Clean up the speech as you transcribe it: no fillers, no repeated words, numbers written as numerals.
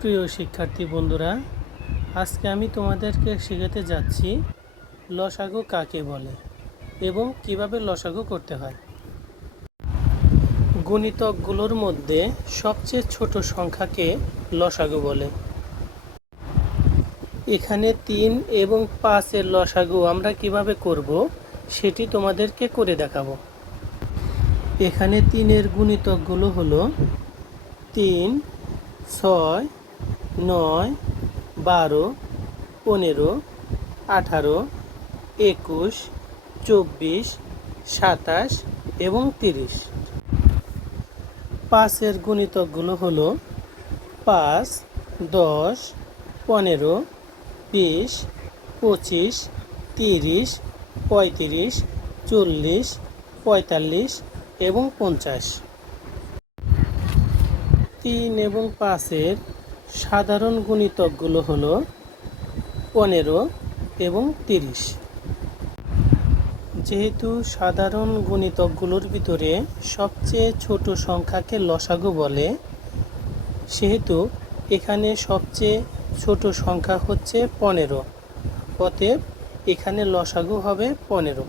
প্রিয় শিক্ষার্থী বন্ধুরা, আজকে আমি তোমাদেরকে শেখাতে যাচ্ছি লসাগু কাকে বলে এবং কিভাবে লসাগু করতে হয়। গুণিতকগুলোর মধ্যে সবচেয়ে ছোট সংখ্যাকে লসাগু বলে। এখানে 3 এবং 5-এর লসাগু আমরা কিভাবে করব সেটি তোমাদেরকে করে দেখাবো। এখানে 3-এর গুণিতকগুলো হলো 3, 6, 9, 12, 15, 18, 21, 24, 27 এবং 30। 5-এর গুণিতকগুলো হলো 5, 10, 15, 20, 25, 30, 35, 40, 45 এবং 50। 3 এবং 5-এর সাধারণ গুণিতকগুলো হলো 15 এবং 30। যেহেতু সাধারণ গুণিতকগুলোর ভিতরে সবচেয়ে ছোট সংখ্যাকে লসাগু বলে, সেহেতু এখানে সবচেয়ে ছোট সংখ্যা হচ্ছে 15। অতএব এখানে লসাগু হবে 15।